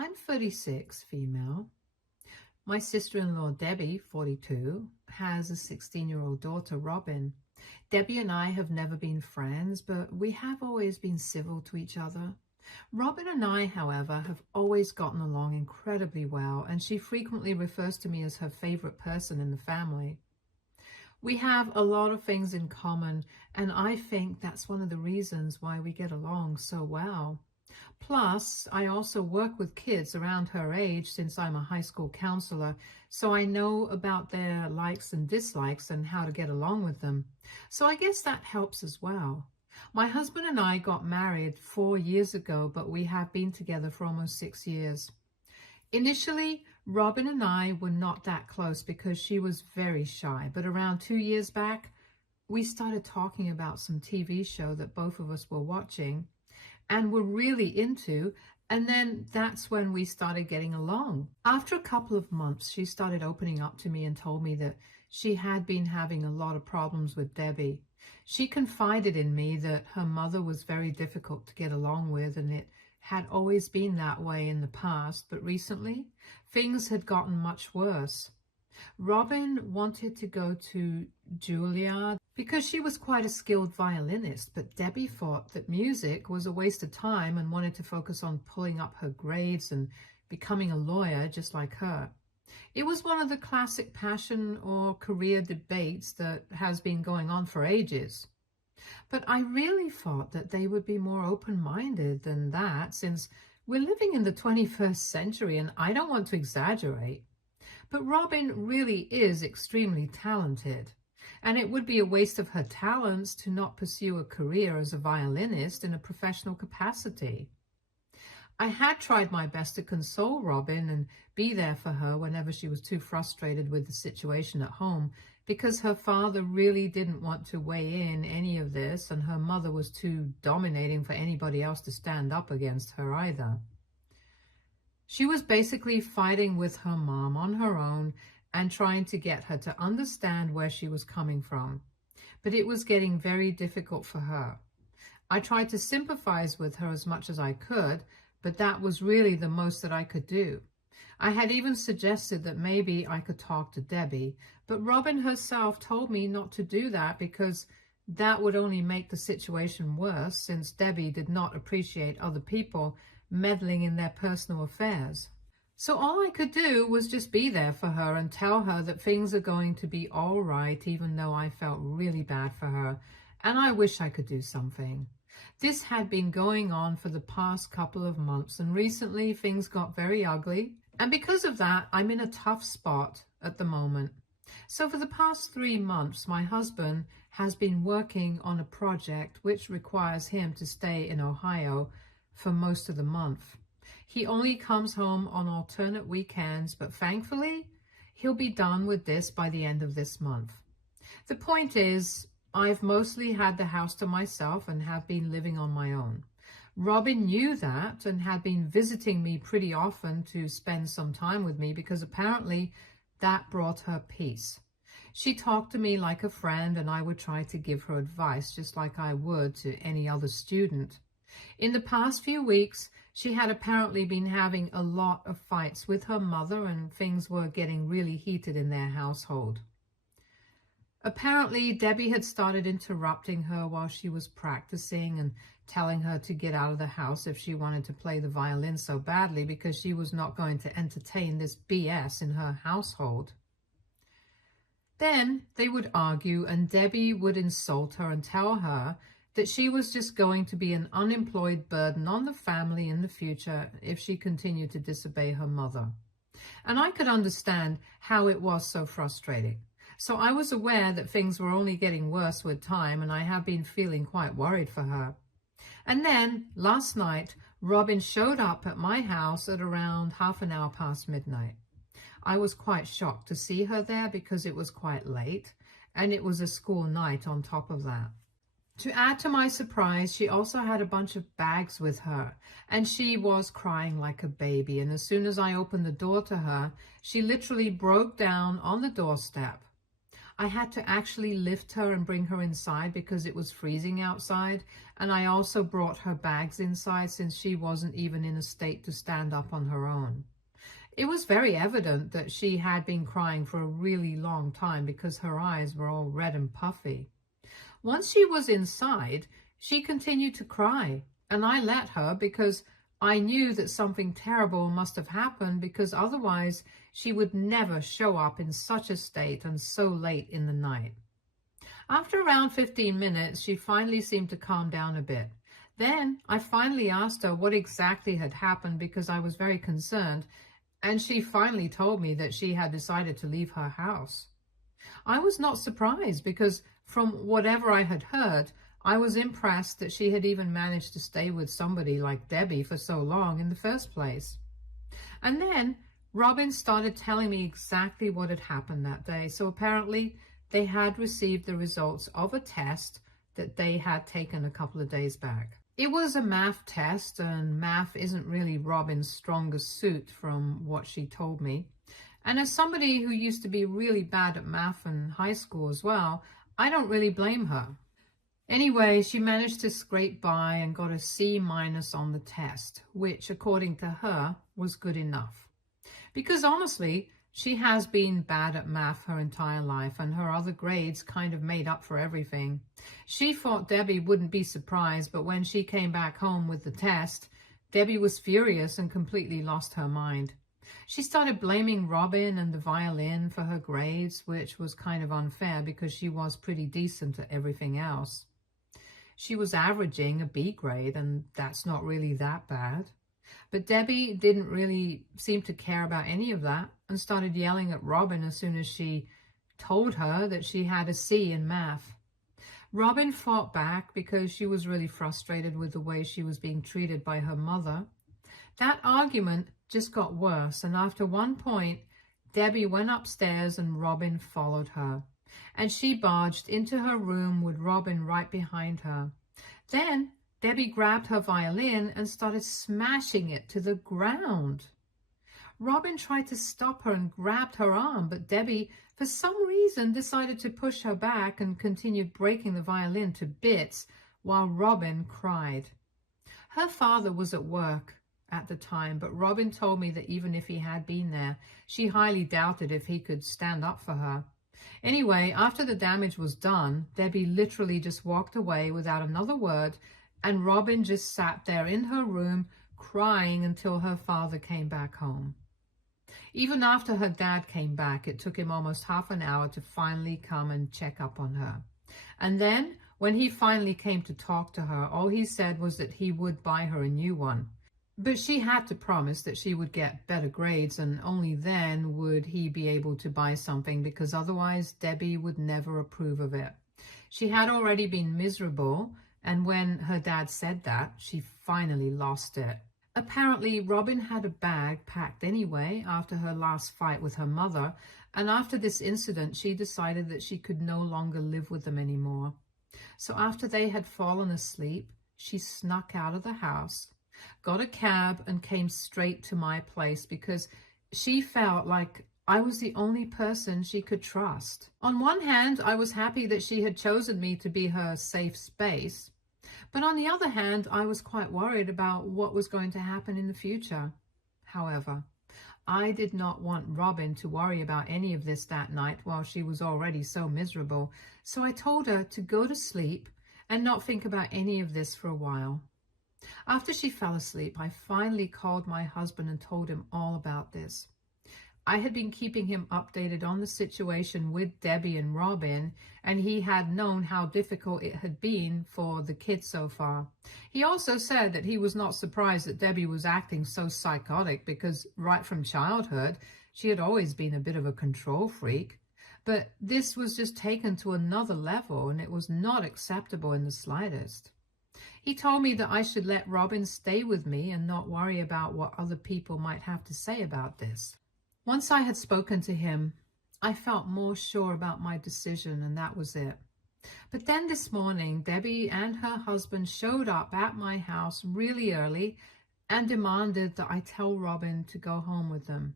I'm 36, female. My sister-in-law, Debbie, 42, has a 16-year-old daughter, Robin. Debbie and I have never been friends, but we have always been civil to each other. Robin and I, however, have always gotten along incredibly well, and she frequently refers to me as her favorite person in the family. We have a lot of things in common, and I think that's one of the reasons why we get along so well. Plus, I also work with kids around her age since I'm a high school counselor, so I know about their likes and dislikes and how to get along with them. So I guess that helps as well. My husband and I got married 4 years ago, but we have been together for almost 6 years. Initially, Robin and I were not that close because she was very shy, but around 2 years back, we started talking about some TV show that both of us were watching and were really into, and then that's when we started getting along. After a couple of months, she started opening up to me and told me that she had been having a lot of problems with Debbie. She confided in me that her mother was very difficult to get along with, and it had always been that way in the past, but recently things had gotten much worse. Robin wanted to go to Juilliard because she was quite a skilled violinist, but Debbie thought that music was a waste of time and wanted to focus on pulling up her grades and becoming a lawyer just like her. It was one of the classic passion or career debates that has been going on for ages. But I really thought that they would be more open-minded than that, since we're living in the 21st century and I don't want to exaggerate. But Robin really is extremely talented, and it would be a waste of her talents to not pursue a career as a violinist in a professional capacity. I had tried my best to console Robin and be there for her whenever she was too frustrated with the situation at home, because her father really didn't want to weigh in any of this, and her mother was too dominating for anybody else to stand up against her either. She was basically fighting with her mom on her own and trying to get her to understand where she was coming from. But it was getting very difficult for her. I tried to sympathize with her as much as I could, but that was really the most that I could do. I had even suggested that maybe I could talk to Debbie, but Robin herself told me not to do that because that would only make the situation worse, since Debbie did not appreciate other people meddling in their personal affairs. So all I could do was just be there for her and tell her that things are going to be all right, even though I felt really bad for her, and I wish I could do something. This had been going on for the past couple of months, and recently things got very ugly, and because of that, I'm in a tough spot at the moment. So for the past 3 months, my husband has been working on a project which requires him to stay in Ohio for most of the month. He only comes home on alternate weekends, but thankfully, he'll be done with this by the end of this month. The point is, I've mostly had the house to myself and have been living on my own. Robin knew that and had been visiting me pretty often to spend some time with me because apparently that brought her peace. She talked to me like a friend, and I would try to give her advice just like I would to any other student. In the past few weeks, she had apparently been having a lot of fights with her mother, and things were getting really heated in their household. Apparently, Debbie had started interrupting her while she was practicing and telling her to get out of the house if she wanted to play the violin so badly, because she was not going to entertain this BS in her household. Then they would argue, and Debbie would insult her and tell her that she was just going to be an unemployed burden on the family in the future if she continued to disobey her mother. And I could understand how it was so frustrating. So I was aware that things were only getting worse with time, and I have been feeling quite worried for her. And then, last night, Robin showed up at my house at around half an hour past midnight. I was quite shocked to see her there because it was quite late, and it was a school night on top of that. To add to my surprise, she also had a bunch of bags with her, and she was crying like a baby, and as soon as I opened the door to her, she literally broke down on the doorstep. I had to actually lift her and bring her inside because it was freezing outside. And I also brought her bags inside since she wasn't even in a state to stand up on her own. It was very evident that she had been crying for a really long time because her eyes were all red and puffy. Once she was inside, she continued to cry, and I let her because I knew that something terrible must have happened, because otherwise she would never show up in such a state and so late in the night. After around 15 minutes, she finally seemed to calm down a bit. Then I finally asked her what exactly had happened because I was very concerned, and she finally told me that she had decided to leave her house. I was not surprised because from whatever I had heard, I was impressed that she had even managed to stay with somebody like Debbie for so long in the first place. And then Robin started telling me exactly what had happened that day. So apparently they had received the results of a test that they had taken a couple of days back. It was a math test, and math isn't really Robin's strongest suit from what she told me. And as somebody who used to be really bad at math in high school as well, I don't really blame her. Anyway, she managed to scrape by and got a C- on the test, which according to her was good enough. Because honestly, she has been bad at math her entire life, and her other grades kind of made up for everything. She thought Debbie wouldn't be surprised, but when she came back home with the test, Debbie was furious and completely lost her mind. She started blaming Robin and the violin for her grades, which was kind of unfair because she was pretty decent at everything else. She was averaging a B grade, and that's not really that bad. But Debbie didn't really seem to care about any of that and started yelling at Robin as soon as she told her that she had a C in math. Robin fought back because she was really frustrated with the way she was being treated by her mother. That argument just got worse, and after one point, Debbie went upstairs and Robin followed her, and she barged into her room with Robin right behind her. Then Debbie grabbed her violin and started smashing it to the ground. Robin tried to stop her and grabbed her arm, but Debbie, for some reason, decided to push her back and continued breaking the violin to bits while Robin cried. Her father was at work at the time, but Robin told me that even if he had been there, she highly doubted if he could stand up for her. Anyway, after the damage was done, Debbie literally just walked away without another word, and Robin just sat there in her room crying until her father came back home. Even after her dad came back, it took him almost half an hour to finally come and check up on her. And then, when he finally came to talk to her, all he said was that he would buy her a new one. But she had to promise that she would get better grades, and only then would he be able to buy something, because otherwise Debbie would never approve of it. She had already been miserable, and when her dad said that, she finally lost it. Apparently, Robin had a bag packed anyway after her last fight with her mother, and after this incident, she decided that she could no longer live with them anymore. So after they had fallen asleep, she snuck out of the house, got a cab, and came straight to my place because she felt like I was the only person she could trust. On one hand, I was happy that she had chosen me to be her safe space. But on the other hand, I was quite worried about what was going to happen in the future. However, I did not want Robin to worry about any of this that night while she was already so miserable. So I told her to go to sleep and not think about any of this for a while. After she fell asleep, I finally called my husband and told him all about this. I had been keeping him updated on the situation with Debbie and Robin, and he had known how difficult it had been for the kids so far. He also said that he was not surprised that Debbie was acting so psychotic because right from childhood, she had always been a bit of a control freak. But this was just taken to another level, and it was not acceptable in the slightest. He told me that I should let Robin stay with me and not worry about what other people might have to say about this. Once I had spoken to him, I felt more sure about my decision, and that was it. But then this morning, Debbie and her husband showed up at my house really early and demanded that I tell Robin to go home with them.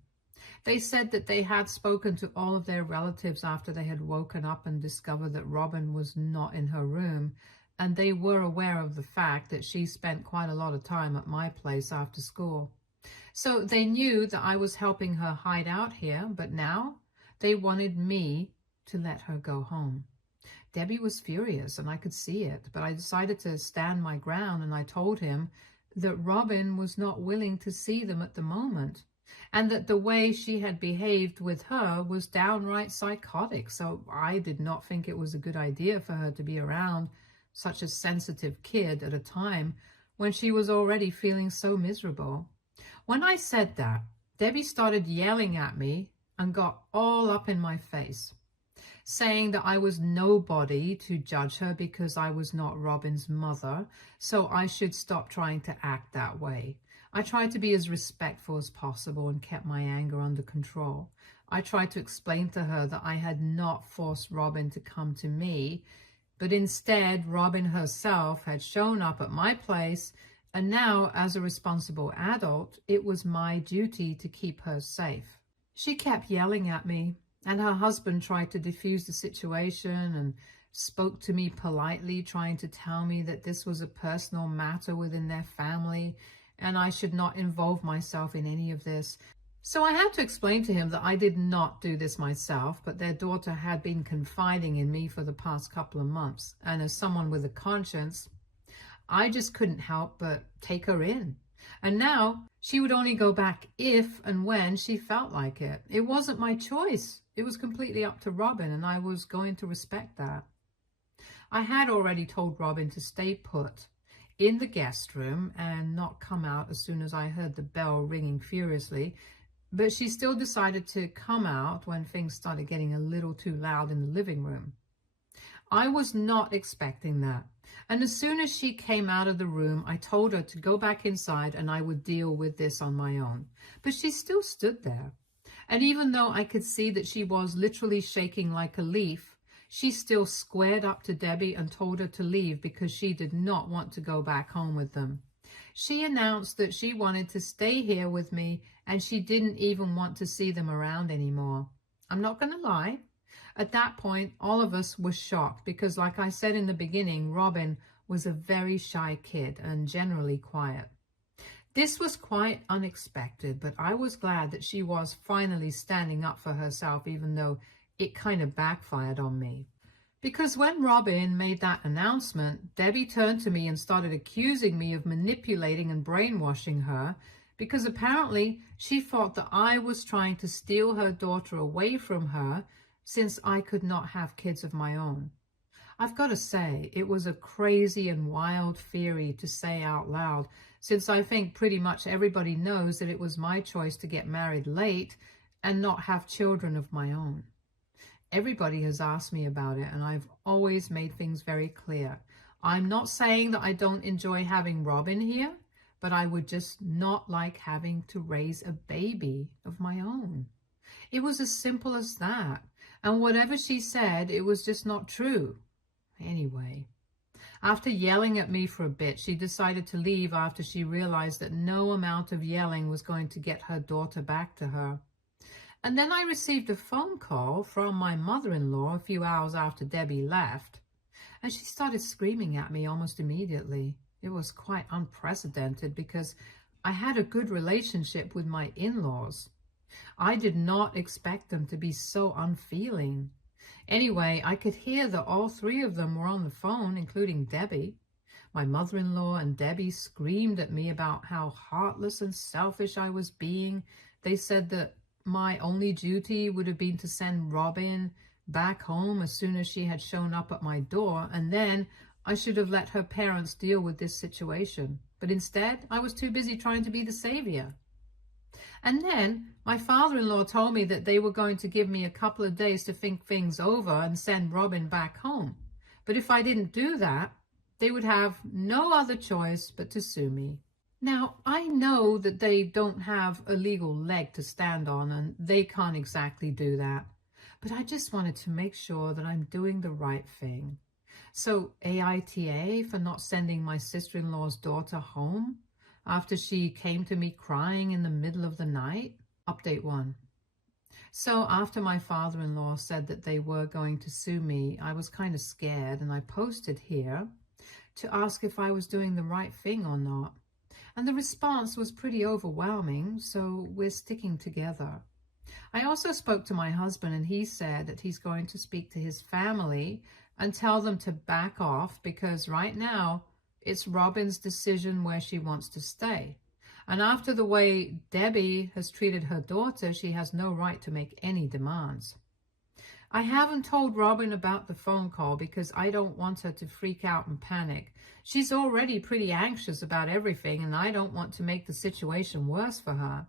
They said that they had spoken to all of their relatives after they had woken up and discovered that Robin was not in her room, and they were aware of the fact that she spent quite a lot of time at my place after school. So they knew that I was helping her hide out here, but now they wanted me to let her go home. Debbie was furious, and I could see it, but I decided to stand my ground, and I told him that Robin was not willing to see them at the moment, and that the way she had behaved with her was downright psychotic, so I did not think it was a good idea for her to be around such a sensitive kid at a time when she was already feeling so miserable. When I said that, Debbie started yelling at me and got all up in my face, saying that I was nobody to judge her because I was not Robin's mother, so I should stop trying to act that way. I tried to be as respectful as possible and kept my anger under control. I tried to explain to her that I had not forced Robin to come to me, but instead Robin herself had shown up at my place, and now, as a responsible adult, it was my duty to keep her safe. She kept yelling at me, and her husband tried to defuse the situation and spoke to me politely, trying to tell me that this was a personal matter within their family and I should not involve myself in any of this. So I had to explain to him that I did not do this myself, but their daughter had been confiding in me for the past couple of months. And as someone with a conscience, I just couldn't help but take her in. And now she would only go back if and when she felt like it. It wasn't my choice. It was completely up to Robin, and I was going to respect that. I had already told Robin to stay put in the guest room and not come out as soon as I heard the bell ringing furiously, but she still decided to come out when things started getting a little too loud in the living room. I was not expecting that, and as soon as she came out of the room, I told her to go back inside and I would deal with this on my own. But she still stood there, and even though I could see that she was literally shaking like a leaf, she still squared up to Debbie and told her to leave because she did not want to go back home with them. She announced that she wanted to stay here with me and she didn't even want to see them around anymore. I'm not going to lie. At that point, all of us were shocked because, like I said in the beginning, Robin was a very shy kid and generally quiet. This was quite unexpected, but I was glad that she was finally standing up for herself, even though it kind of backfired on me. Because when Robin made that announcement, Debbie turned to me and started accusing me of manipulating and brainwashing her, because apparently she thought that I was trying to steal her daughter away from her since I could not have kids of my own. I've got to say, it was a crazy and wild theory to say out loud, since I think pretty much everybody knows that it was my choice to get married late and not have children of my own. Everybody has asked me about it, and I've always made things very clear. I'm not saying that I don't enjoy having Robin here, but I would just not like having to raise a baby of my own. It was as simple as that. And whatever she said, it was just not true. Anyway, after yelling at me for a bit, she decided to leave after she realized that no amount of yelling was going to get her daughter back to her. And then I received a phone call from my mother-in-law a few hours after Debbie left, and she started screaming at me almost immediately. It was quite unprecedented because I had a good relationship with my in-laws. I did not expect them to be so unfeeling. Anyway, I could hear that all three of them were on the phone, including Debbie. My mother-in-law and Debbie screamed at me about how heartless and selfish I was being. They said that my only duty would have been to send Robin back home as soon as she had shown up at my door, and then I should have let her parents deal with this situation. But instead, I was too busy trying to be the savior. And then my father-in-law told me that they were going to give me a couple of days to think things over and send Robin back home. But if I didn't do that, they would have no other choice but to sue me. Now, I know that they don't have a legal leg to stand on, and they can't exactly do that. But I just wanted to make sure that I'm doing the right thing. So AITA for not sending my sister-in-law's daughter home after she came to me crying in the middle of the night? Update 1. So after my father-in-law said that they were going to sue me, I was kind of scared, and I posted here to ask if I was doing the right thing or not. And the response was pretty overwhelming, so we're sticking together. I also spoke to my husband, and he said that he's going to speak to his family and tell them to back off, because right now it's Robin's decision where she wants to stay. And after the way Debbie has treated her daughter, she has no right to make any demands. I haven't told Robin about the phone call because I don't want her to freak out and panic. She's already pretty anxious about everything, and I don't want to make the situation worse for her.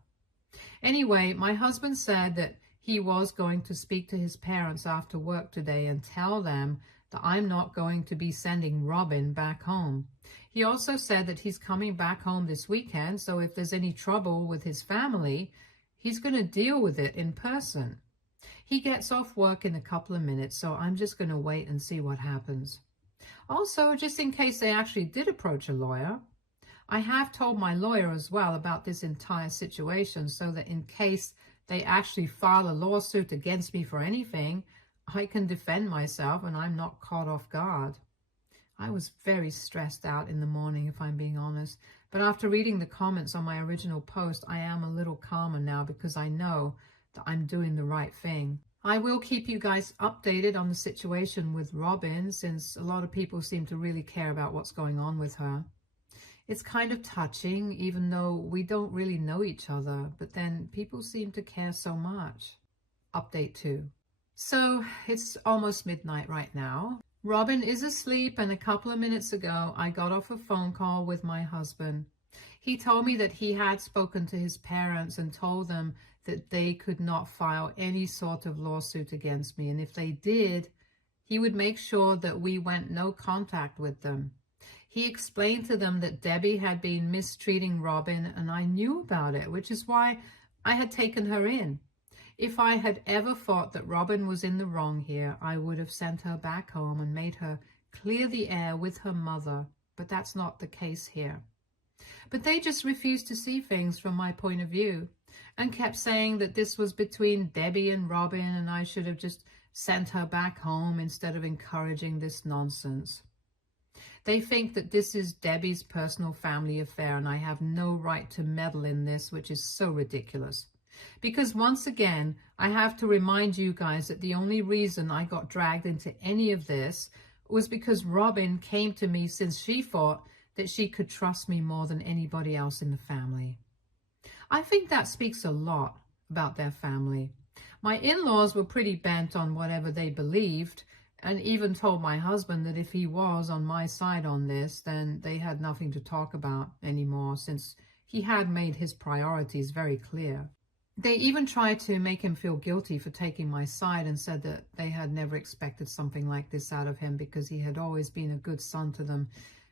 Anyway, my husband said that he was going to speak to his parents after work today and tell them that I'm not going to be sending Robin back home. He also said that he's coming back home this weekend, so if there's any trouble with his family, he's going to deal with it in person. He gets off work in a couple of minutes, so I'm just going to wait and see what happens. Also, just in case they actually did approach a lawyer, I have told my lawyer as well about this entire situation, so that in case they actually file a lawsuit against me for anything, I can defend myself and I'm not caught off guard. I was very stressed out in the morning, if I'm being honest, but after reading the comments on my original post, I am a little calmer now because I know that I'm doing the right thing. I will keep you guys updated on the situation with Robin, since a lot of people seem to really care about what's going on with her. It's kind of touching, even though we don't really know each other, but then people seem to care so much. Update 2. So it's almost midnight right now. Robin is asleep, and a couple of minutes ago I got off a phone call with my husband. He told me that he had spoken to his parents and told them that they could not file any sort of lawsuit against me, and if they did, he would make sure that we went no contact with them. He explained to them that Debbie had been mistreating Robin, and I knew about it, which is why I had taken her in. If I had ever thought that Robin was in the wrong here, I would have sent her back home and made her clear the air with her mother, but that's not the case here. But they just refused to see things from my point of view and kept saying that this was between Debbie and Robin, and I should have just sent her back home instead of encouraging this nonsense. They think that this is Debbie's personal family affair, and I have no right to meddle in this, which is so ridiculous. Because once again, I have to remind you guys that the only reason I got dragged into any of this was because Robin came to me since she thought that she could trust me more than anybody else in the family. I think that speaks a lot about their family. My in-laws were pretty bent on whatever they believed, and even told my husband that if he was on my side on this, then they had nothing to talk about anymore, since he had made his priorities very clear. They even tried to make him feel guilty for taking my side and said that they had never expected something like this out of him because he had always been a good son to them.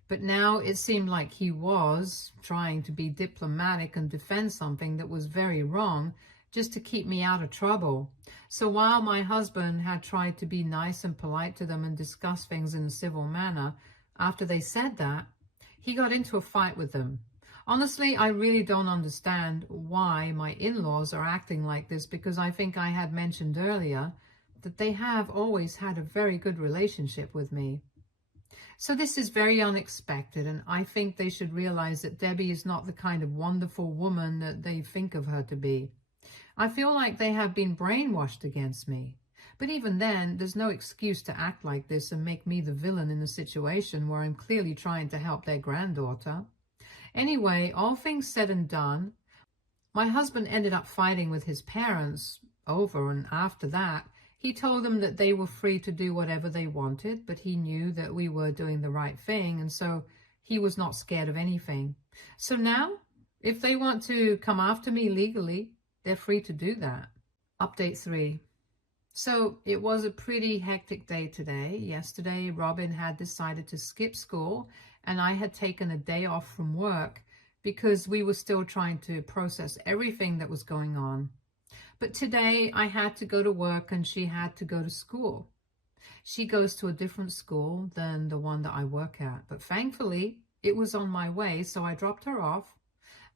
But now it seemed like he was trying to be diplomatic and defend something that was very wrong just to keep me out of trouble. So while my husband had tried to be nice and polite to them and discuss things in a civil manner, after they said that, he got into a fight with them. Honestly, I really don't understand why my in-laws are acting like this, because I think I had mentioned earlier that they have always had a very good relationship with me. So this is very unexpected, and I think they should realize that Debbie is not the kind of wonderful woman that they think of her to be. I feel like they have been brainwashed against me. But even then, there's no excuse to act like this and make me the villain in a situation where I'm clearly trying to help their granddaughter. Anyway, all things said and done, my husband ended up fighting with his parents over, and after that, he told them that they were free to do whatever they wanted, but he knew that we were doing the right thing, and so he was not scared of anything. So now, if they want to come after me legally, they're free to do that. Update 3. So it was a pretty hectic day today. Yesterday, Robin had decided to skip school, and I had taken a day off from work because we were still trying to process everything that was going on. But today I had to go to work and she had to go to school. She goes to a different school than the one that I work at, but thankfully it was on my way, so I dropped her off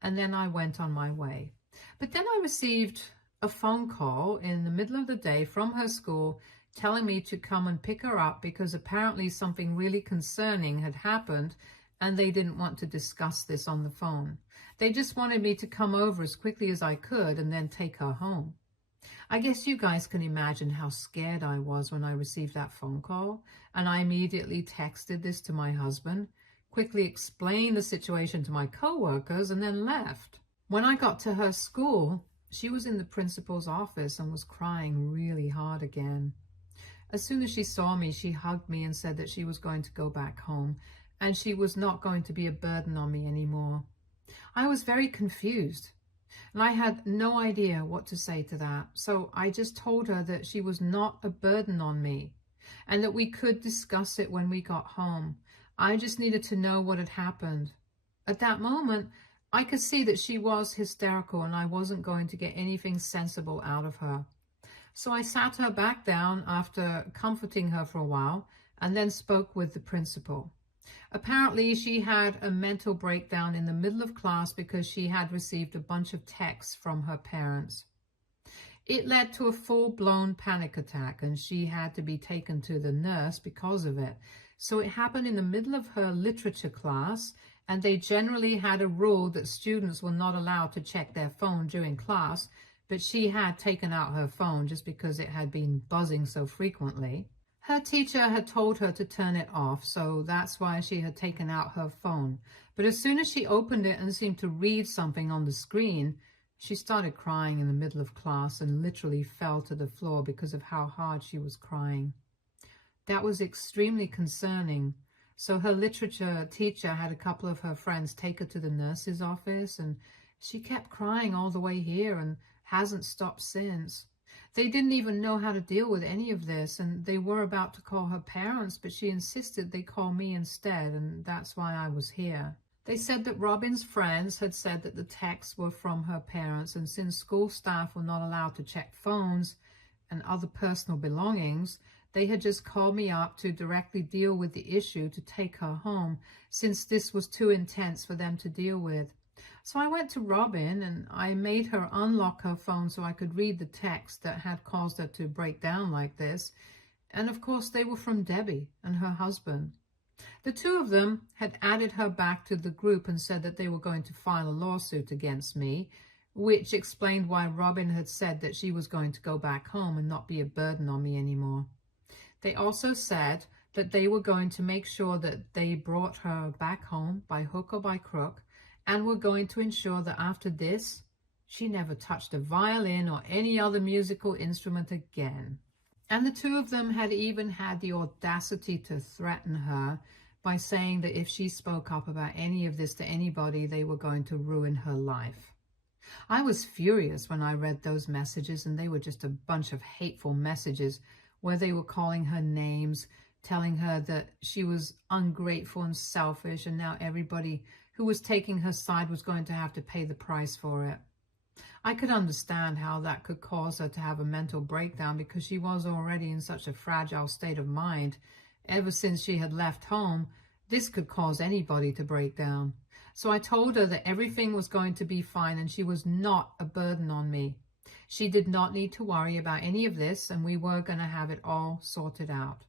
and then I went on my way. But then I received a phone call in the middle of the day from her school telling me to come and pick her up because apparently something really concerning had happened and they didn't want to discuss this on the phone. They just wanted me to come over as quickly as I could and then take her home. I guess you guys can imagine how scared I was when I received that phone call, and I immediately texted this to my husband, quickly explained the situation to my coworkers, and then left. When I got to her school, she was in the principal's office and was crying really hard again. As soon as she saw me, she hugged me and said that she was going to go back home and she was not going to be a burden on me anymore. I was very confused and I had no idea what to say to that. So I just told her that she was not a burden on me and that we could discuss it when we got home. I just needed to know what had happened. At that moment, I could see that she was hysterical and I wasn't going to get anything sensible out of her. So I sat her back down after comforting her for a while and then spoke with the principal. Apparently, she had a mental breakdown in the middle of class because she had received a bunch of texts from her parents. It led to a full-blown panic attack and she had to be taken to the nurse because of it. So it happened in the middle of her literature class, and they generally had a rule that students were not allowed to check their phone during class, but she had taken out her phone just because it had been buzzing so frequently. Her teacher had told her to turn it off, so that's why she had taken out her phone. But as soon as she opened it and seemed to read something on the screen, she started crying in the middle of class and literally fell to the floor because of how hard she was crying. That was extremely concerning. So her literature teacher had a couple of her friends take her to the nurse's office, and she kept crying all the way here and hasn't stopped since. They didn't even know how to deal with any of this, and they were about to call her parents, but she insisted they call me instead, and that's why I was here. They said that Robin's friends had said that the texts were from her parents, and since school staff were not allowed to check phones and other personal belongings, they had just called me up to directly deal with the issue to take her home, since this was too intense for them to deal with. So I went to Robin and I made her unlock her phone so I could read the text that had caused her to break down like this. And of course, they were from Debbie and her husband. The two of them had added her back to the group and said that they were going to file a lawsuit against me, which explained why Robin had said that she was going to go back home and not be a burden on me anymore. They also said that they were going to make sure that they brought her back home by hook or by crook, and were going to ensure that after this, she never touched a violin or any other musical instrument again. And the two of them had even had the audacity to threaten her by saying that if she spoke up about any of this to anybody, they were going to ruin her life. I was furious when I read those messages, and they were just a bunch of hateful messages where they were calling her names, telling her that she was ungrateful and selfish, and now everybody who was taking her side was going to have to pay the price for it. I could understand how that could cause her to have a mental breakdown because she was already in such a fragile state of mind. Ever since she had left home, this could cause anybody to break down. So I told her that everything was going to be fine and she was not a burden on me. She did not need to worry about any of this, and we were going to have it all sorted out.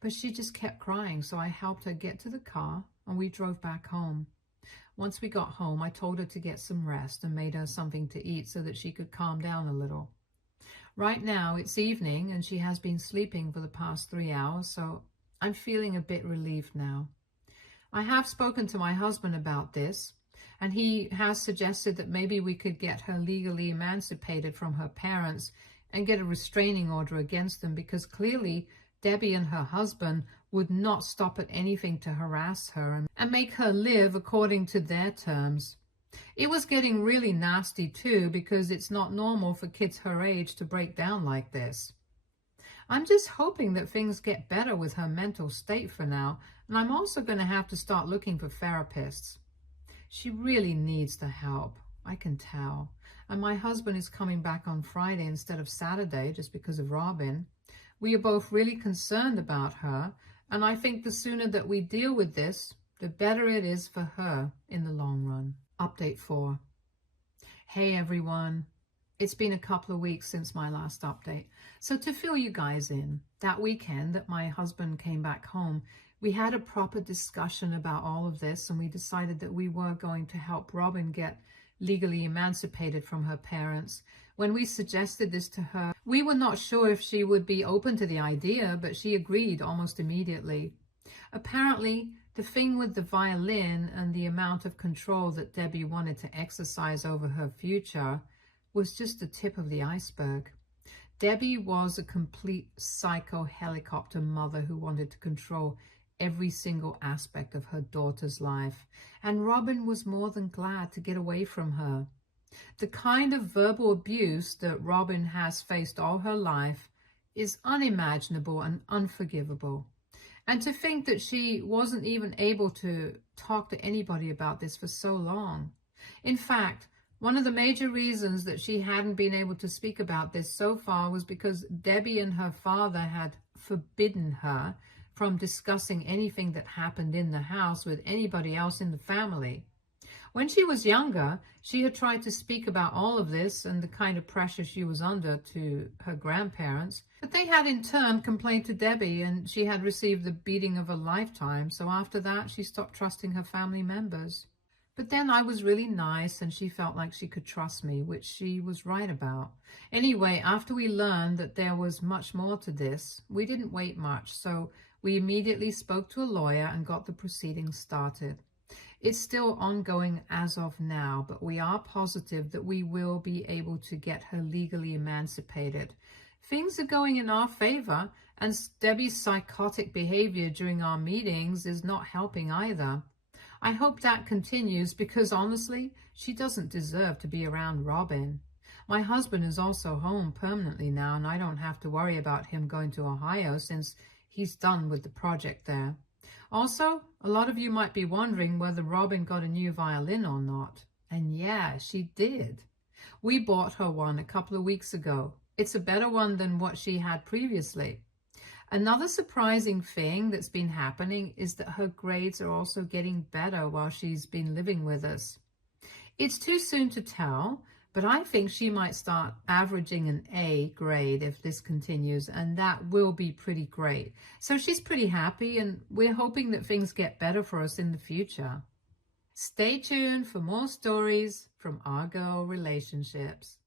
But she just kept crying, so I helped her get to the car and we drove back home. Once we got home, I told her to get some rest and made her something to eat so that she could calm down a little. Right now, it's evening and she has been sleeping for the past 3 hours, so I'm feeling a bit relieved now. I have spoken to my husband about this, and he has suggested that maybe we could get her legally emancipated from her parents and get a restraining order against them, because clearly Debbie and her husband would not stop at anything to harass her and make her live according to their terms. It was getting really nasty too, because it's not normal for kids her age to break down like this. I'm just hoping that things get better with her mental state for now, and I'm also going to have to start looking for therapists. She really needs the help, I can tell. And my husband is coming back on Friday instead of Saturday just because of Robin. We are both really concerned about her, and I think the sooner that we deal with this, the better it is for her in the long run. Update 4. Hey everyone. It's been a couple of weeks since my last update. So to fill you guys in, that weekend that my husband came back home, we had a proper discussion about all of this, and we decided that we were going to help Robin get legally emancipated from her parents. When we suggested this to her, we were not sure if she would be open to the idea, but she agreed almost immediately. Apparently, the thing with the violin and the amount of control that Debbie wanted to exercise over her future was just the tip of the iceberg. Debbie was a complete psycho helicopter mother who wanted to control every single aspect of her daughter's life, and Robin was more than glad to get away from her. The kind of verbal abuse that Robin has faced all her life is unimaginable and unforgivable. And to think that she wasn't even able to talk to anybody about this for so long. In fact, one of the major reasons that she hadn't been able to speak about this so far was because Debbie and her father had forbidden her from discussing anything that happened in the house with anybody else in the family. When she was younger, she had tried to speak about all of this and the kind of pressure she was under to her grandparents, but they had in turn complained to Debbie, and she had received the beating of a lifetime. So after that, she stopped trusting her family members. But then I was really nice, and she felt like she could trust me, which she was right about. Anyway, after we learned that there was much more to this, we didn't wait much, so we immediately spoke to a lawyer and got the proceedings started. It's still ongoing as of now, but we are positive that we will be able to get her legally emancipated. Things are going in our favor, and Debbie's psychotic behavior during our meetings is not helping either. I hope that continues because honestly, she doesn't deserve to be around Robin. My husband is also home permanently now, and I don't have to worry about him going to Ohio since he's done with the project there. Also, a lot of you might be wondering whether Robin got a new violin or not. And yeah, she did. We bought her one a couple of weeks ago. It's a better one than what she had previously. Another surprising thing that's been happening is that her grades are also getting better while she's been living with us. It's too soon to tell, but I think she might start averaging an A grade if this continues, and that will be pretty great. So she's pretty happy, and we're hoping that things get better for us in the future. Stay tuned for more stories from our girl relationships.